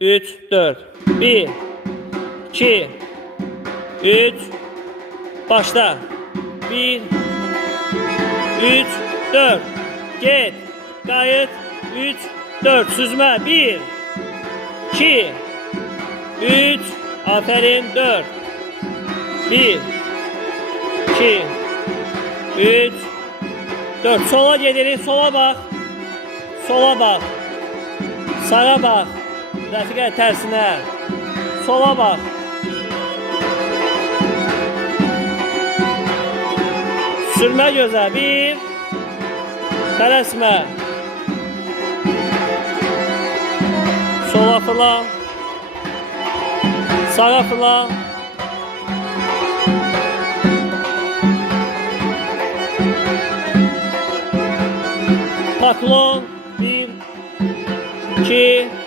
3, 4. 1, 2, 3. Başla. 1, 3, 4. Get. Qayıt. 3, 4. Süzme. 1, 2, 3. Aferin. 4. 1, 2, 3, 4. Sola gedirik. Sola bax. Sola bax. Sağa bax. Rəfiqə tərsinə. Sola bax. Sürmə gözə. 1. Tələsmə. Sola fırlan. Sağa fırlan. Patlon. 1, 2,